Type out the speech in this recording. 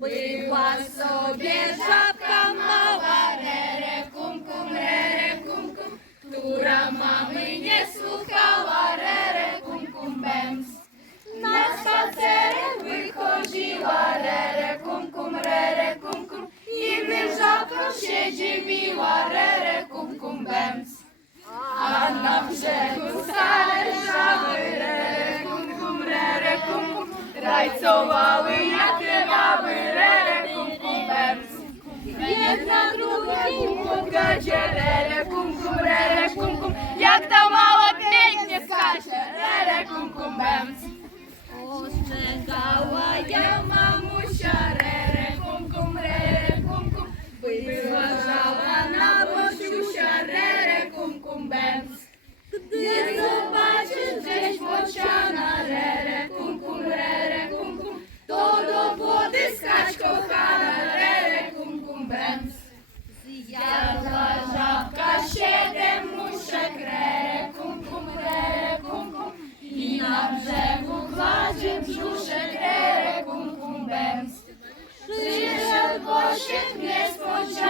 Była sobie żabka mała, rere kum kum, rere kum kum, która mamy nie słuchała, rere kum kum bems. Na spacerek wychodziła, rere kum kum, rere kum kum, innym żabkom się dziwiła, rere kum kum. A na brzegu stare żaby, rere kum kum, rere kum kum, rajcowały jak одна другим, кумка, джерере, кум-кум, рере, кум-кум. bremz. Zjadlaža ka šede muša kre, kum kum re, kum kum. Kum kum kum kum re, kum kum. I na břehu hlaže bžuše kre, kum kum bremz. Zjadlaža ka šede muša kre, kum.